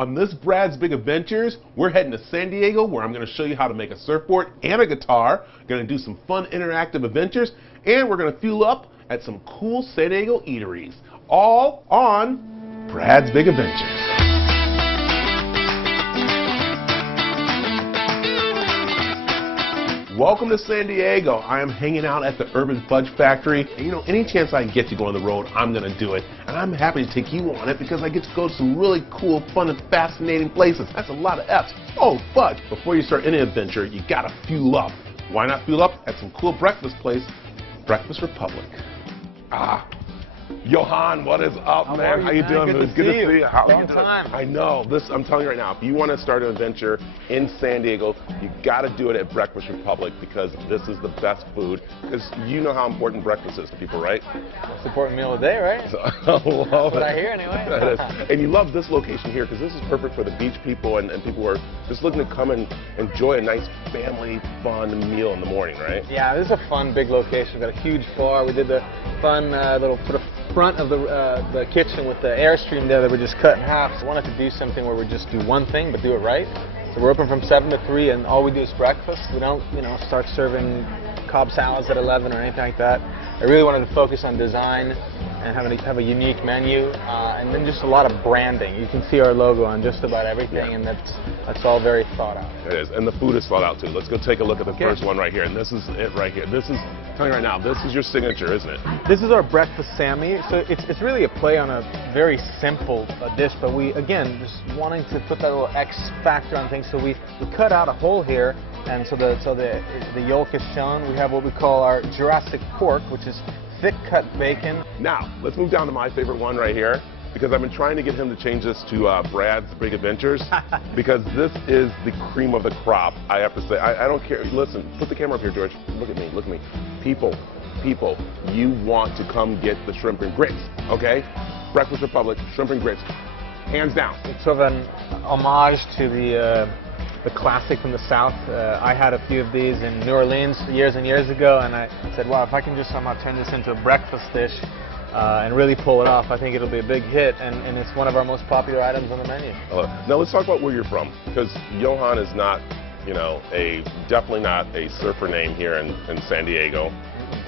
On this Brad's Big Adventures, we're heading to San Diego where I'm going to show you how to make a surfboard and a guitar. Going to do some fun interactive adventures, and we're going to fuel up at some cool San Diego eateries. All on Brad's Big Adventures. Welcome to San Diego. I am hanging out at the Urban Fudge Factory. And you know, any chance I get to go on the road, I'm going to do it. And I'm happy to take you on it because I get to go to some really cool, fun, and fascinating places. That's a lot of F's. Oh, Fudge. Before you start any adventure, you got to fuel up. Why not fuel up at some cool breakfast place, Breakfast Republic. Johan, what is up, man? How you doing? Good to see you. How Long time. I know. I'm telling you right now, if you want to start an adventure in San Diego, you got to do it at Breakfast Republic because this is the best food. Because you know how important breakfast is to people, right? Most important meal of the day, right? I love What I hear, anyway. That is. And you love this location here because this is perfect for the beach people and people who are just looking to come and enjoy a nice family fun meal in the morning, right? Yeah, this is a fun, big location. We've got a huge bar. We did the fun little sort of front of the kitchen with the Airstream there that we just cut in half. So I wanted to do something where we just do one thing but do it right. So we're open from 7 to 3 and all we do is breakfast. We don't, start serving Cobb salads at 11 or anything like that. I really wanted to focus on design and have a unique menu and then just a lot of branding. You can see our logo on just about everything, and that's all very thought out. It is, and the food is thought out too. Let's go take a look at the first one right here, and this is it right here. This is, tell me right now, this is your signature, isn't it? This is our breakfast Sammy. So it's really a play on a very simple dish, but we, again, just wanting to put that little X factor on things. So we cut out a hole here, and so the yolk is shown. We have what we call our Jurassic Pork, which is thick cut bacon. Now, let's move down to my favorite one right here, because I've been trying to get him to change this to Brad's Big Adventures, because this is the cream of the crop, I have to say. I don't care. Listen, put the camera up here, George. Look at me, look at me. People, you want to come get the shrimp and grits, okay? Breakfast Republic, shrimp and grits, hands down. It's sort of an homage to the classic from the South. I had a few of these in New Orleans years and years ago, and I said, wow, if I can just somehow turn this into a breakfast dish and really pull it off, I think it'll be a big hit, and it's one of our most popular items on the menu. Now let's talk about where you're from, because Johan is not, definitely not a surfer name here in San Diego.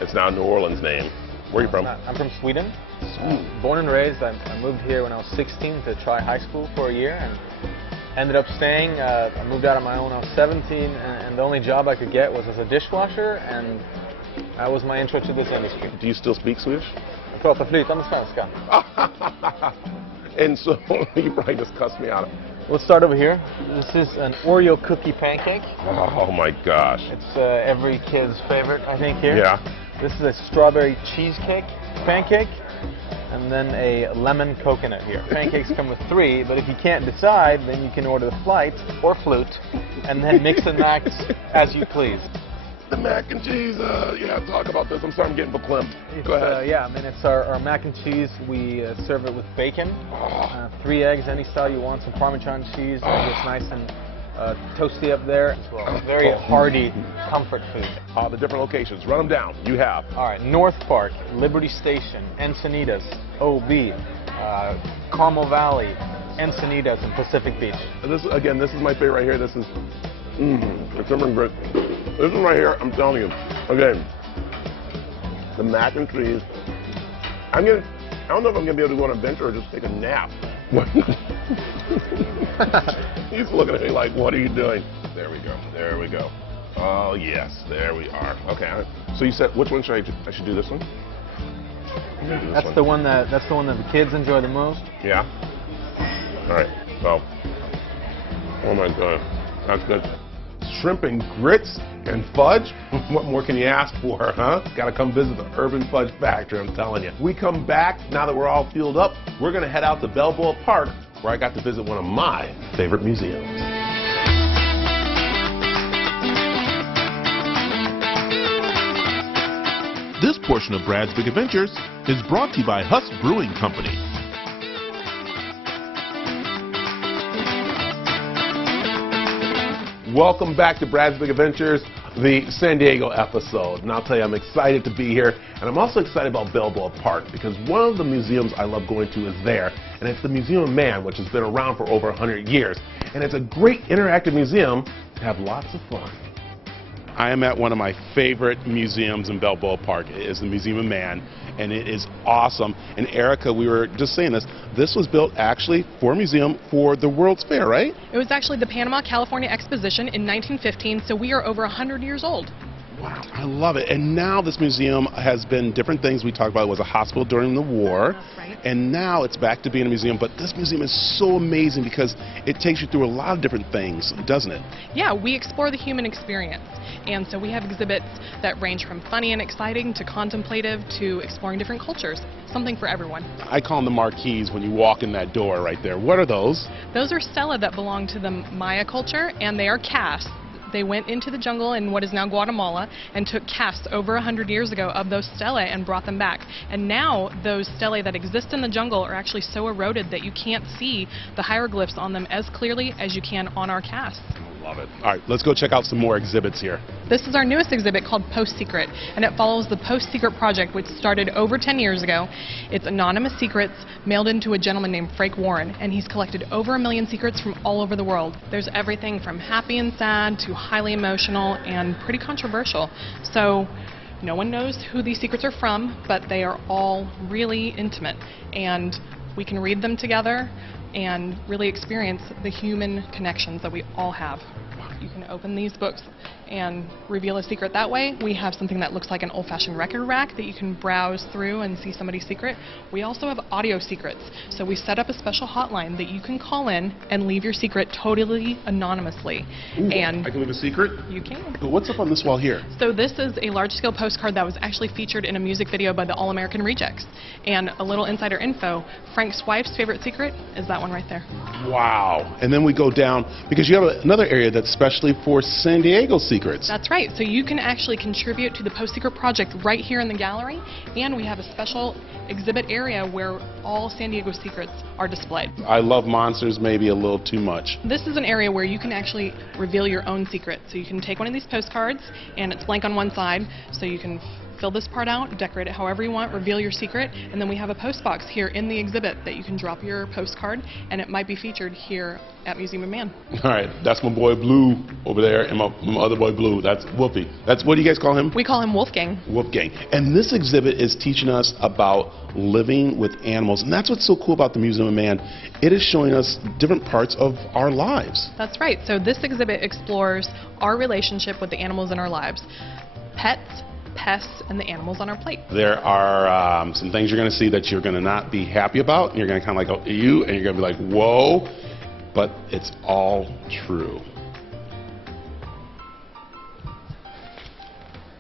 It's now a New Orleans name. Where are you from? I'm from Sweden. Born and raised. I moved here when I was 16 to try high school for a year, and ended up staying. I moved out on my own when I was 17, and the only job I could get was as a dishwasher, and that was my intro to this industry. Do you still speak Swedish? Jag pratar flytande svenska. And so, you probably just cussed me out. Let's start over here. This is an Oreo cookie pancake. Oh my gosh. It's every kid's favorite, I think, here. Yeah. This is a strawberry cheesecake pancake. And then a lemon coconut here. Pancakes come with 3, but if you can't decide, then you can order the flight or flute, and then mix and match as you please. The mac and cheese, talk about this. I'm sorry, I'm getting verklempt. Go ahead. It's our mac and cheese. We serve it with bacon, 3 eggs, any style you want, some Parmesan cheese, it's nice and toasty up there as well. Very hearty comfort food. The different locations, run them down. You have. All right, North Park, Liberty Station, Encinitas, OB, Carmel Valley, Encinitas, and Pacific Beach. This is my favorite right here. This is, it's something great. This one right here, I'm telling you. Again, the mac and cheese. I don't know if I'm gonna be able to go on an adventure or just take a nap. He's looking at me like, what are you doing? There we go. There we go. Oh yes, there we are. Okay. So you said which one should I do? I should do this one. That's the one that the kids enjoy the most. Yeah. All right. So. Oh my God, that's good. Shrimp and grits and fudge? What more can you ask for, huh? Gotta come visit the Urban Fudge Factory, I'm telling you. We come back, now that we're all fueled up, we're gonna head out to Balboa Park, where I got to visit one of my favorite museums. This portion of Brad's Big Adventures is brought to you by Huss Brewing Company. Welcome back to Brad's Big Adventures. the San Diego episode. And I'll tell you, I'm excited to be here. And I'm also excited about Balboa Park because one of the museums I love going to is there. And it's the Museum of Man, which has been around for over 100 years. And it's a great interactive museum to have lots of fun. I am at one of my favorite museums in Balboa Park. It is the Museum of Man, and it is awesome. And Erica, we were just saying this was built actually for a museum for the World's Fair, right? It was actually the Panama, California Exposition in 1915, so we are over 100 years old. Wow, I love it. And now this museum has been different things. We talked about it was a hospital during the war. That's right. And now it's back to being a museum. But this museum is so amazing because it takes you through a lot of different things, doesn't it? Yeah, we explore the human experience. And so we have exhibits that range from funny and exciting to contemplative to exploring different cultures. Something for everyone. I call them the marquees when you walk in that door right there. What are those? Those are stelae that belong to the Maya culture, and they are casts. They went into the jungle in what is now Guatemala and took casts over 100 years ago of those stelae and brought them back. And now those stelae that exist in the jungle are actually so eroded that you can't see the hieroglyphs on them as clearly as you can on our casts. Love it. All right, let's go check out some more exhibits here. This is our newest exhibit called Postsecret, and it follows the Postsecret project, which started over 10 years ago. It's anonymous secrets mailed into a gentleman named Frank Warren, and he's collected over 1 million secrets from all over the world. There's everything from happy and sad to highly emotional and pretty controversial. So no one knows who these secrets are from, but they are all really intimate, and we can read them together and really experience the human connections that we all have. You can open these books and reveal a secret that way. We have something that looks like an old-fashioned record rack that you can browse through and see somebody's secret. We also have audio secrets. So we set up a special hotline that you can call in and leave your secret totally anonymously. Ooh, and I can leave a secret? You can. What's up on this wall here? So this is a large-scale postcard that was actually featured in a music video by the All-American Rejects. And a little insider info, Frank's wife's favorite secret is that one right there. Wow. And then we go down, because you have another area that's specially for San Diego secrets. That's right. So you can actually contribute to the Postsecret project right here in the gallery, and we have a special exhibit area where all San Diego secrets are displayed. I love monsters maybe a little too much. This is an area where you can actually reveal your own secret. So you can take one of these postcards, and it's blank on one side, so you can fill this part out, decorate it however you want, reveal your secret, and then we have a post box here in the exhibit that you can drop your postcard, and it might be featured here at Museum of Man. All right, that's my boy Blue over there, and my other boy Blue, that's Whoopi. That's, what do you guys call him? We call him Wolfgang. Wolfgang. And this exhibit is teaching us about living with animals, and that's what's so cool about the Museum of Man. It is showing us different parts of our lives. That's right. So this exhibit explores our relationship with the animals in our lives. Pets, pests, and the animals on our plate. There are some things you're going to see that you're going to not be happy about, and you're going to kind of like go, ew, and you're going to be like, whoa, but it's all true.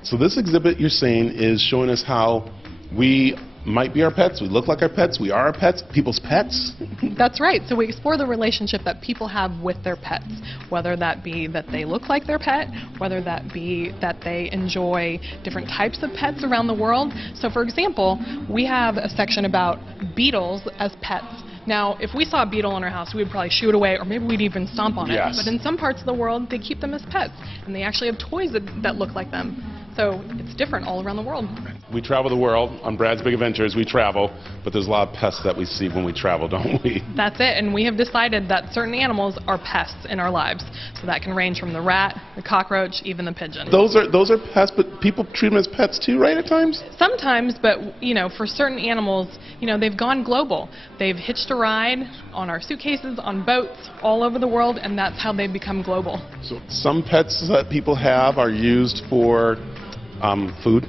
So this exhibit, you're saying, is showing us how we might be our pets, we look like our pets, we are our pets, people's pets. That's right. So we explore the relationship that people have with their pets, whether that be that they look like their pet, whether that be that they enjoy different types of pets around the world. So for example, we have a section about beetles as pets. Now, if we saw a beetle in our house, we would probably shoo it away, or maybe we'd even stomp on it. Yes. But in some parts of the world, they keep them as pets, and they actually have toys that look like them. So it's different all around the world. We travel the world. On Brad's Big Adventures, we travel, but there's a lot of pests that we see when we travel, don't we? That's it, and we have decided that certain animals are pests in our lives. So that can range from the rat, the cockroach, even the pigeon. Those are pests, but people treat them as pets too, right, at times? Sometimes, but you know, for certain animals, you know, they've gone global. They've hitched a ride on our suitcases, on boats, all over the world, and that's how they've become global. So some pets that people have are used for food.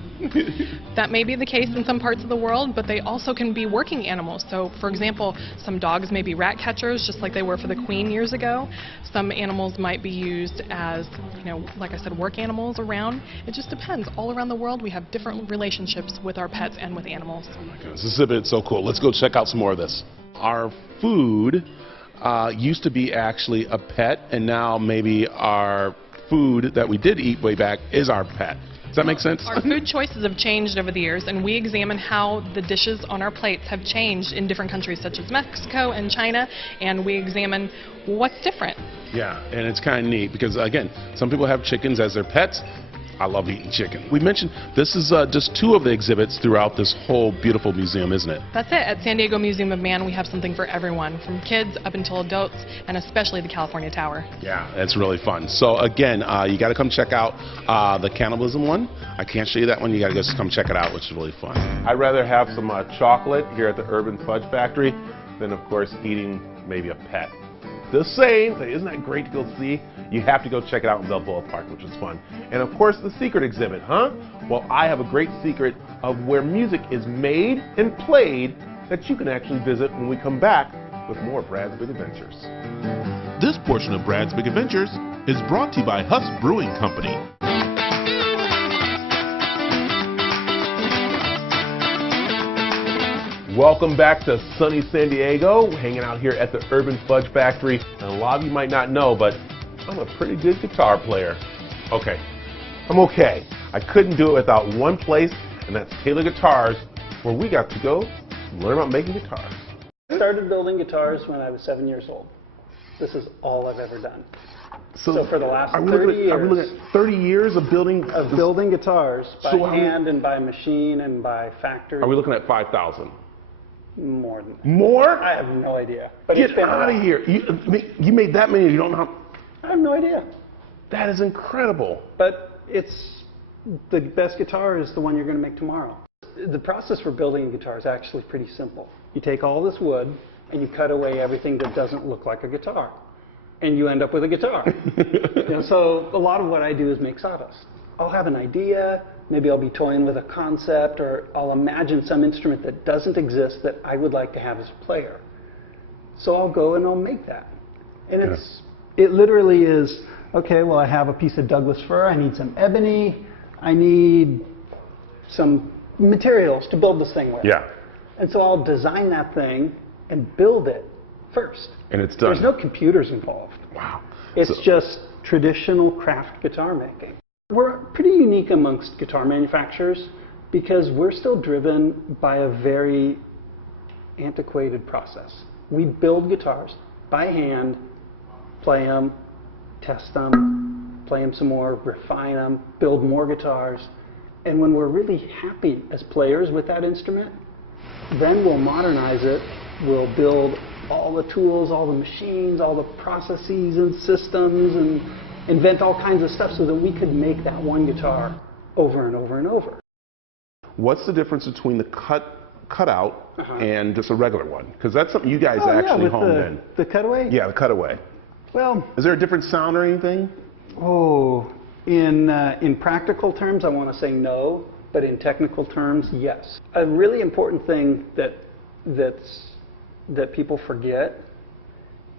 That may be the case in some parts of the world, but they also can be working animals. So, for example, some dogs may be rat catchers, just like they were for the Queen years ago. Some animals might be used as, you know, like I said, work animals around. It just depends. All around the world, we have different relationships with our pets and with animals. Oh my goodness, this exhibit is so cool. Let's go check out some more of this. Our food used to be actually a pet, and now maybe our food that we did eat way back is our pet. Does that make sense? Our food choices have changed over the years, and we examine how the dishes on our plates have changed in different countries such as Mexico and China, and we examine what's different. Yeah, and it's kind of neat because, again, some people have chickens as their pets, I love eating chicken. We mentioned this is just 2 of the exhibits throughout this whole beautiful museum, isn't it? That's it. At San Diego Museum of Man, we have something for everyone, from kids up until adults, and especially the California Tower. Yeah, it's really fun. So again, you got to come check out the cannibalism one. I can't show you that one. You got to just come check it out, which is really fun. I'd rather have some chocolate here at the Urban Fudge Factory than, of course, eating maybe a pet. Just saying, isn't that great to go see? You have to go check it out in Balboa Park, which is fun. And of course, the secret exhibit, huh? Well, I have a great secret of where music is made and played that you can actually visit when we come back with more Brad's Big Adventures. This portion of Brad's Big Adventures is brought to you by Huss Brewing Company. Welcome back to sunny San Diego, hanging out here at the Urban Fudge Factory. And a lot of you might not know, but I'm a pretty good guitar player. Okay, I'm okay. I couldn't do it without one place, and that's Taylor Guitars, where we got to go learn about making guitars. I started building guitars when I was 7 years old. This is all I've ever done. So for the last 30 years, are we looking at 30 years of building guitars by hand and by machine and by factory? Are we looking at 5,000? More than that. More? I have no idea. But Get it's been out of here. You made that many, you don't know how... I have no idea. That is incredible. But it's the best guitar is the one you're going to make tomorrow. The process for building a guitar is actually pretty simple. You take all this wood and you cut away everything that doesn't look like a guitar. And you end up with a guitar. So a lot of what I do is make sawdust. I'll have an idea, maybe I'll be toying with a concept, or I'll imagine some instrument that doesn't exist that I would like to have as a player. So I'll go and I'll make that. And it literally is, okay, well, I have a piece of Douglas fir, I need some ebony, I need some materials to build this thing with. Yeah. And so I'll design that thing and build it first. And it's done. There's no computers involved. Wow. It's just traditional craft guitar making. We're pretty unique amongst guitar manufacturers because we're still driven by a very antiquated process. We build guitars by hand, play them, test them, play them some more, refine them, build more guitars. And when we're really happy as players with that instrument, then we'll modernize it, we'll build all the tools, all the machines, all the processes and systems, and invent all kinds of stuff so that we could make that one guitar over and over and over. What's the difference between the cutout and just a regular one? Because that's something you guys actually honed in. The cutaway? Yeah, the cutaway. Well, is there a different sound or anything? Oh, in practical terms, I want to say no, but in technical terms, yes. A really important thing that people forget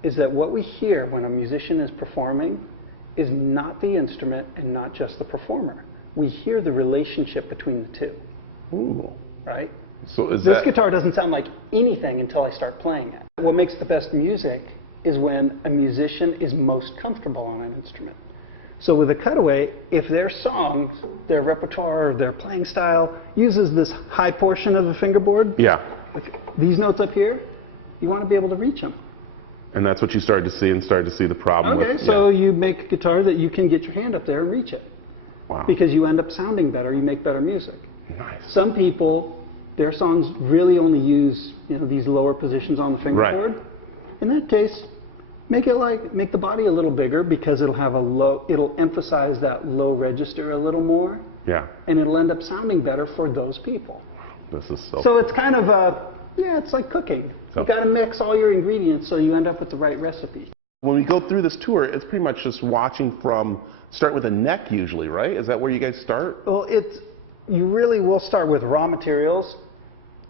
is that what we hear when a musician is performing is not the instrument and not just the performer. We hear the relationship between the two. Ooh. Right? So this guitar doesn't sound like anything until I start playing it. What makes the best music is when a musician is most comfortable on an instrument. So with a cutaway, if their songs, their repertoire, their playing style uses this high portion of the fingerboard, these notes up here, you want to be able to reach them. And that's what you started to see and started to see the problem with. Okay, so you make a guitar that you can get your hand up there and reach it. Wow. Because you end up sounding better, you make better music. Nice. Some people, their songs really only use these lower positions on the fingerboard. Right. In that case, make the body a little bigger because it'll emphasize that low register a little more. Yeah. And it'll end up sounding better for those people. This is so. So it's kind of it's like cooking. You got to mix all your ingredients so you end up with the right recipe. When we go through this tour, it's pretty much just watching start with a neck usually, right? Is that where you guys start? Well, you really will start with raw materials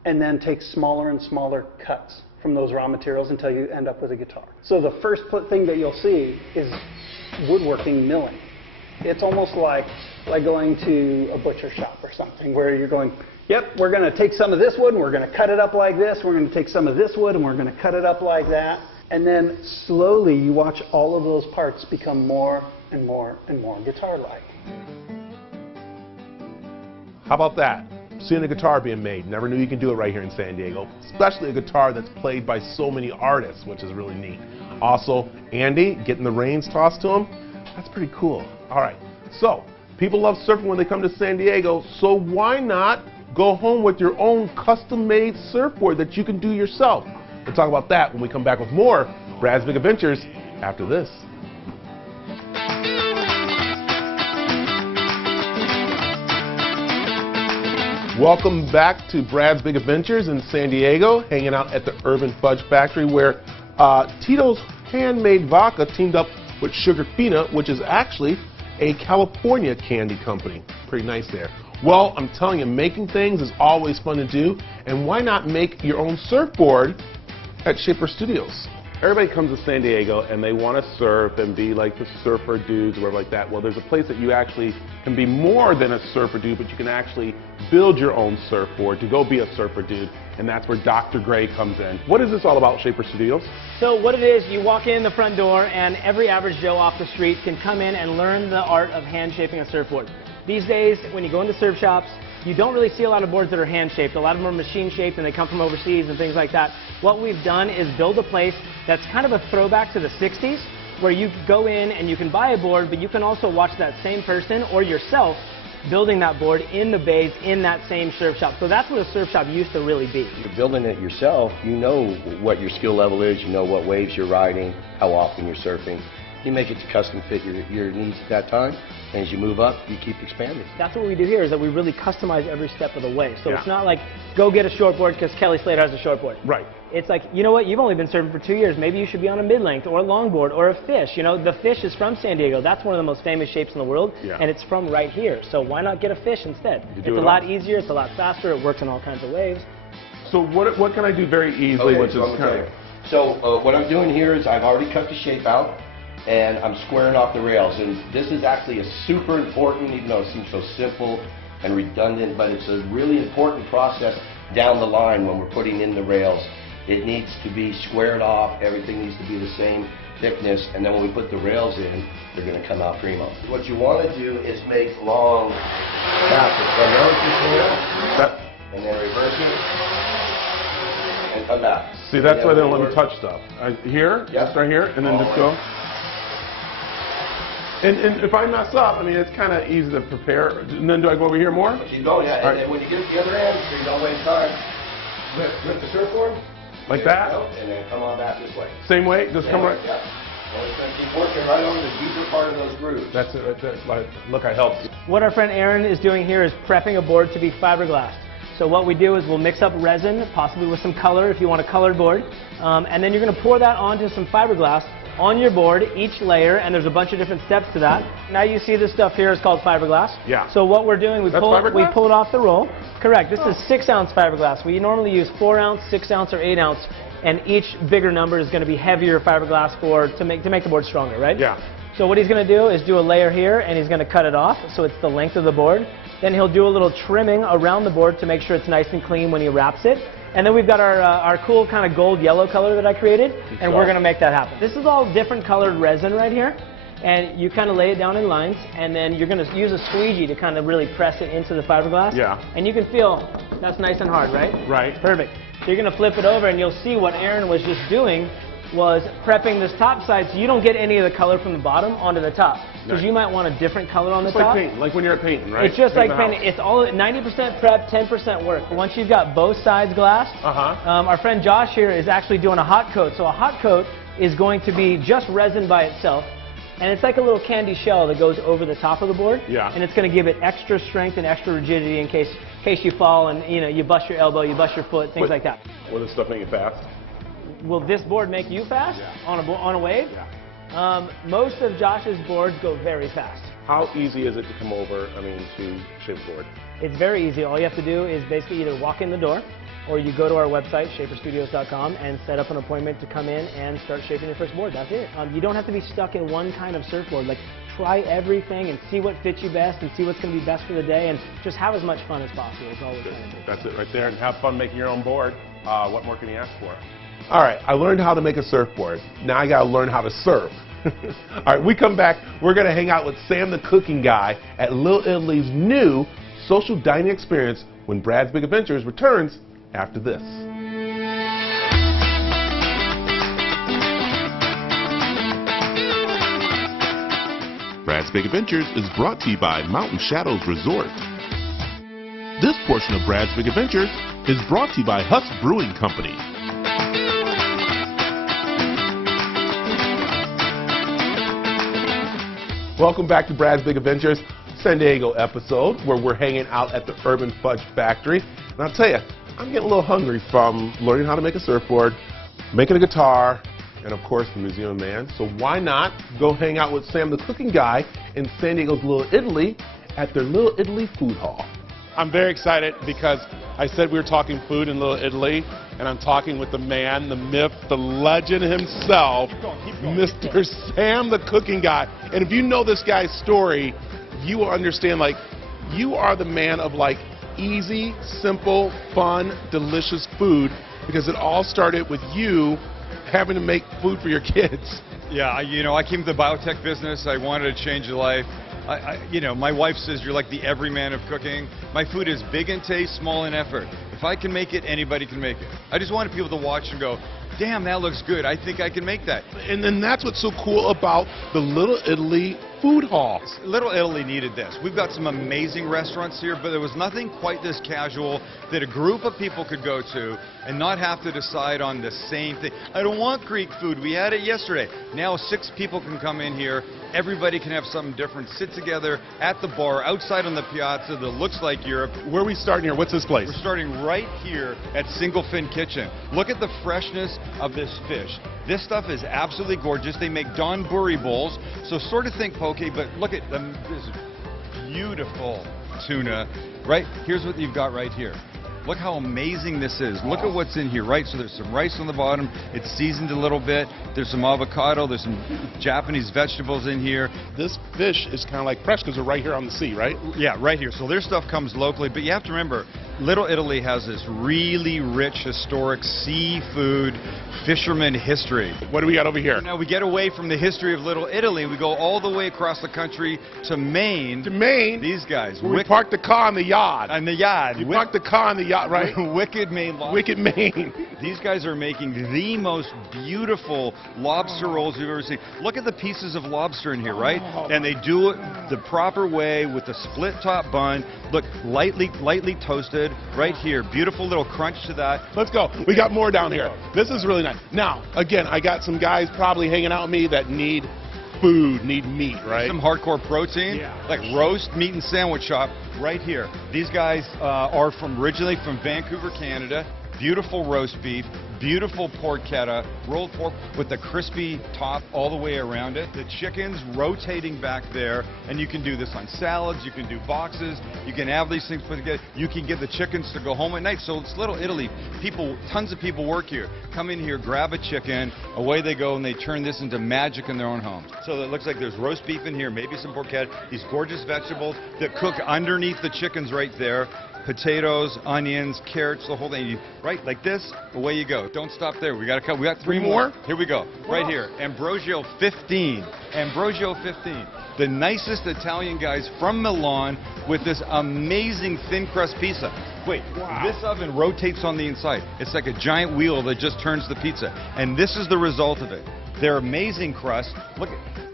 and then take smaller and smaller cuts from those raw materials until you end up with a guitar. So the first thing that you'll see is woodworking milling. It's almost like going to a butcher shop or something where you're going, yep, we're going to take some of this wood and we're going to cut it up like this. We're going to take some of this wood and we're going to cut it up like that. And then slowly you watch all of those parts become more and more and more guitar-like. How about that? Seeing a guitar being made. Never knew you could do it right here in San Diego. Especially a guitar that's played by so many artists, which is really neat. Also, Andy getting the reins tossed to him. That's pretty cool. All right. So, People love surfing when they come to San Diego, so why not go home with your own custom-made surfboard that you can do yourself? We'll talk about that when we come back with more Brad's Big Adventures after this. Welcome back to Brad's Big Adventures in San Diego, hanging out at the Urban Fudge Factory where Tito's Handmade Vodka teamed up with Sugarfina, which is actually a California candy company. Pretty nice there. Well, I'm telling you, making things is always fun to do, and why not make your own surfboard at Shaper Studios? Everybody comes to San Diego and they want to surf and be like the surfer dudes or whatever like that. Well, there's a place that you actually can be more than a surfer dude, but you can actually build your own surfboard to go be a surfer dude, and that's where Dr. Gray comes in. What is this all about, Shaper Studios? So what it is, you walk in the front door and every average Joe off the street can come in and learn the art of hand shaping a surfboard. These days, when you go into surf shops, you don't really see a lot of boards that are hand shaped. A lot of them are machine shaped and they come from overseas and things like that. What we've done is build a place that's kind of a throwback to the 60s, where you go in and you can buy a board, but you can also watch that same person or yourself building that board in the bays in that same surf shop. So that's what a surf shop used to really be. You're building it yourself, you know what your skill level is, you know what waves you're riding, how often you're surfing. You make it to custom fit your needs at that time, and as you move up, you keep expanding. That's what we do here, is that we really customize every step of the way. So Yeah. it's not like, go get a shortboard because Kelly Slater has a shortboard. Right. It's like, you know what, you've only been surfing for 2 years, maybe you should be on a mid-length or a longboard or a fish. You know, the fish is from San Diego. That's one of the most famous shapes in the world, Yeah. and it's from right here. So why not get a fish instead? You It's do a it lot all. easier, it's a lot faster, it works in all kinds of waves. So what can I do very easily, which is kind of... So what I'm doing here is I've already cut the shape out, and I'm squaring off the rails. And this is actually a super important, even though it seems so simple and redundant, but it's a really important process down the line when we're putting in the rails. It needs to be squared off, everything needs to be the same thickness, and then when we put the rails in, they're going to come out primo. What you want to do is make long passes from That, and then reversing and come back. see, that's And why they then don't let me we touch stuff. Here, Yep. start here, and then All just the way. go. And if I mess up, I mean, it's kind of easy to prepare. And then do I go over here more? Keep going, yeah. All right. And then when you get to the other end, so you don't waste time, lift the surfboard. Like There that? you go, and then come on back this way. Same way? Just come right... Yeah. And it's going to keep working right over the deeper part of those grooves. That's it right there. Like, look, I helped you. What our friend Aaron is doing here is prepping a board to be fiberglass. So what we do is we'll mix up resin, possibly with some color if you want a colored board, and then you're going to pour that onto some fiberglass on your board, each layer, and there's a bunch of different steps to that. Now you see this stuff here is called fiberglass. Yeah. So what we're doing, we That's pull fiberglass? it off the roll. Correct. This is 6-ounce fiberglass. We normally use 4-ounce, 6-ounce, or 8-ounce, and each bigger number is going to be heavier fiberglass to make the board stronger, right? Yeah. So what he's going to do is do a layer here, and he's going to cut it off so it's the length of the board. Then he'll do a little trimming around the board to make sure it's nice and clean when he wraps it. And then we've got our cool kind of gold yellow color that I created, and we're going to make that happen. This is all different colored resin right here, and you kind of lay it down in lines, and then you're going to use a squeegee to kind of really press it into the fiberglass. Yeah. And you can feel that's nice and hard, right? Right. Perfect. So you're going to flip it over, and you'll see what Aaron was just doing was prepping this top side so you don't get any of the color from the bottom onto the top. Because Nice. you might want a different color on the It's like top. painting, like when you're painting, right? It's just like Painting the painting. It's all 90% prep, 10% work. Once you've got both sides glass, Uh-huh. our friend Josh here is actually doing a hot coat. So a hot coat is going to be just resin by itself, and it's like a little candy shell that goes over the top of the board. Yeah. And it's going to give it extra strength and extra rigidity in case you fall and you bust your elbow, you bust your foot, things But- like that. Will this stuff make it fast? Will this board make you fast on a wave? Yeah. Most of Josh's boards go very fast. How easy is it to come over, to shape a board? It's very easy. All you have to do is basically either walk in the door or you go to our website, shaperstudios.com, and set up an appointment to come in and start shaping your first board. That's it. You don't have to be stuck in one kind of surfboard. Like, try everything and see what fits you best and see what's going to be best for the day, and just have as much fun as possible. It's all we're trying to do. That's it right there, and have fun making your own board. What more can you ask for? All right, I learned how to make a surfboard. Now I gotta learn how to surf. All right, we come back, we're gonna hang out with Sam the cooking guy at Little Italy's new social dining experience when Brad's Big Adventures returns after this. Brad's Brad's Big Adventures is brought to you by Mountain Shadows Resort. This portion of Brad's Big Adventures is brought to you by Huss Brewing Company. Welcome back to Brad's Big Adventures San Diego episode, where we're hanging out at the Urban Fudge Factory. And I'll tell you, I'm getting a little hungry from learning how to make a surfboard, making a guitar, and of course the Museum Man. So why not go hang out with Sam the cooking guy in San Diego's Little Italy at their Little Italy food hall. I'm very excited because I said we were talking food in Little Italy, and I'm talking with the man, the myth, the legend himself, Mr. Sam the cooking guy. And if you know this guy's story, you will understand, like, you are the man of, like, easy, simple, fun, delicious food, because it all started with you having to make food for your kids. Yeah, I came to the biotech business. I wanted to change your life. My wife says you're like the everyman of cooking. My food is big in taste, small in effort. If I can make it, anybody can make it. I just wanted people to watch and go, damn, that looks good. I think I can make that. And then that's what's so cool about the Little Italy food hall. Little Italy needed this. We've got some amazing restaurants here, but there was nothing quite this casual that a group of people could go to and not have to decide on the same thing. I don't want Greek food. We had it yesterday. Now 6 people can come in here. Everybody can have something different. Sit together at the bar outside on the piazza that looks like Europe. Where are we starting here? What's this place? We're starting right here at Single Fin Kitchen. Look at the freshness of this fish. This stuff is absolutely gorgeous. They make donburi bowls, so sort of think poke, but look at them. This beautiful tuna. Right, here's what you've got right here. Look how amazing this is. Look at what's in here, right? So there's some rice on the bottom. It's seasoned a little bit. There's some avocado. There's some Japanese vegetables in here. This fish is kind of like fresh because they're right here on the sea, right? Yeah, right here. So their stuff comes locally, but you have to remember, Little Italy has this really rich, historic seafood fisherman history. What do we got over here? Now we get away from the history of Little Italy. We go all the way across the country to Maine. To Maine? These guys. We parked the car on the yard. On the yard. You parked the car on the yacht, right? Wicked Maine lobster. Wicked Maine. These guys are making the most beautiful lobster rolls you've ever seen. Look at the pieces of lobster in here, right? And they do it the proper way with a split top bun. Look, lightly toasted right here. Beautiful little crunch to that. Let's go. We got more down here. This is really nice. Now, again, I got some guys probably hanging out with me that need food, need meat, right? Some hardcore protein, like roast, meat, and sandwich shop right here. These guys are originally from Vancouver, Canada. Beautiful roast beef, beautiful porchetta, rolled pork with the crispy top all the way around it. The chicken's rotating back there, and you can do this on salads, you can do boxes, you can have these things put together. You can get the chickens to go home at night. So it's Little Italy. Tons of people work here. Come in here, grab a chicken, away they go, and they turn this into magic in their own homes. So it looks like there's roast beef in here, maybe some porchetta, these gorgeous vegetables that cook underneath the chickens right there. Potatoes, onions, carrots, the whole thing. Right, like this, away you go. Don't stop there. We got 3 more. Here we go. Right here. Ambrosio 15. Ambrosio 15. The nicest Italian guys from Milan with this amazing thin crust pizza. Wait, this oven rotates on the inside. It's like a giant wheel that just turns the pizza. And this is the result of it. Their amazing crust. Look at.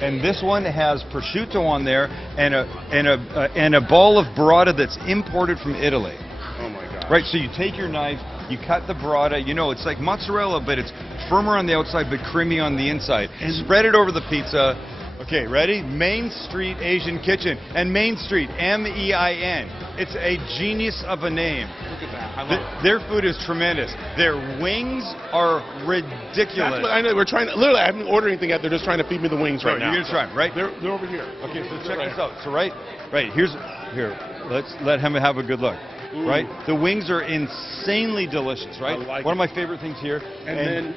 And this one has prosciutto on there and a ball of burrata that's imported from Italy. Oh my God! Right, so you take your knife, you cut the burrata. It's like mozzarella, but it's firmer on the outside but creamy on the inside. And spread it over the pizza. Okay, ready? Main Street Asian Kitchen. And Main Street, M-E-I-N. It's a genius of a name. Look at that. Their food is tremendous. Their wings are ridiculous. That's what I know. We're trying to, literally, I haven't ordered anything yet. They're just trying to feed me the wings right now. You're going to try them, right? They're over here. Okay, so check this out. So here, let's let him have a good look. Ooh. Right? The wings are insanely delicious, right? One of my favorite things here. And then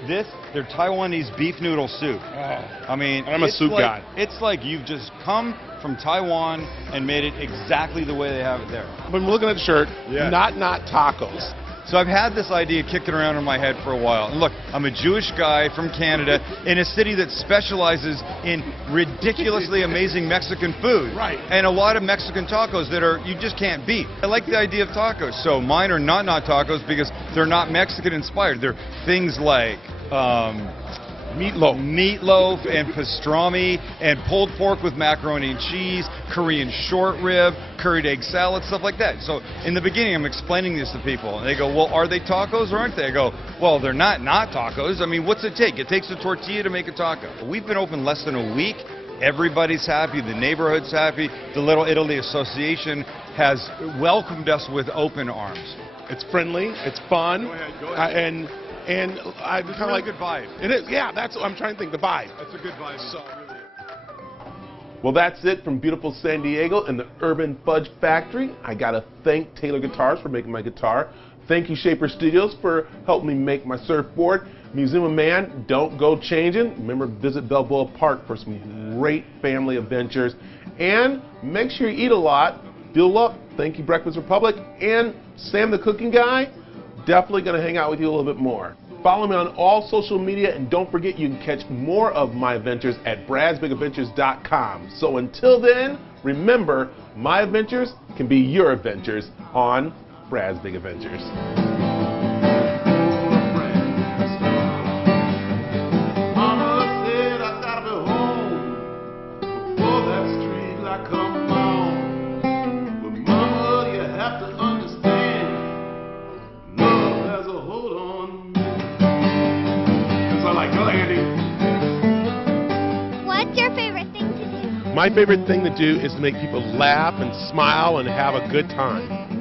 they're Taiwanese beef noodle soup. Oh. I mean, I'm a soup guy. It's like you've just come from Taiwan and made it exactly the way they have it there. I've been looking at the shirt. Yeah. Not tacos. So I've had this idea kicking around in my head for a while. And look, I'm a Jewish guy from Canada in a city that specializes in ridiculously amazing Mexican food. Right. And a lot of Mexican tacos that you just can't beat. I like the idea of tacos. So mine are not tacos because they're not Mexican inspired. They're things like Meatloaf and pastrami and pulled pork with macaroni and cheese, Korean short rib, curried egg salad, stuff like that. So in the beginning, I'm explaining this to people, and they go, well, are they tacos or aren't they? I go, well, they're not tacos. I mean, what's it take? It takes a tortilla to make a taco. We've been open less than a week. Everybody's happy. The neighborhood's happy. The Little Italy Association has welcomed us with open arms. It's friendly. It's fun. Go ahead. And I kind of like good vibe. It is, yeah. That's what I'm trying to think. The vibe. That's a good vibe. So, well, that's it from beautiful San Diego and the Urban Fudge Factory. I gotta thank Taylor Guitars for making my guitar. Thank you, Shaper Studios, for helping me make my surfboard. Museum of Man, don't go changing. Remember, visit Balboa Park for some great family adventures. And make sure you eat a lot. Fuel up. Thank you, Breakfast Republic. And Sam the Cooking Guy, definitely going to hang out with you a little bit more. Follow me on all social media, and don't forget you can catch more of my adventures at bradsbigadventures.com. So until then, remember, my adventures can be your adventures on Brad's Big Adventures. My favorite thing to do is to make people laugh and smile and have a good time.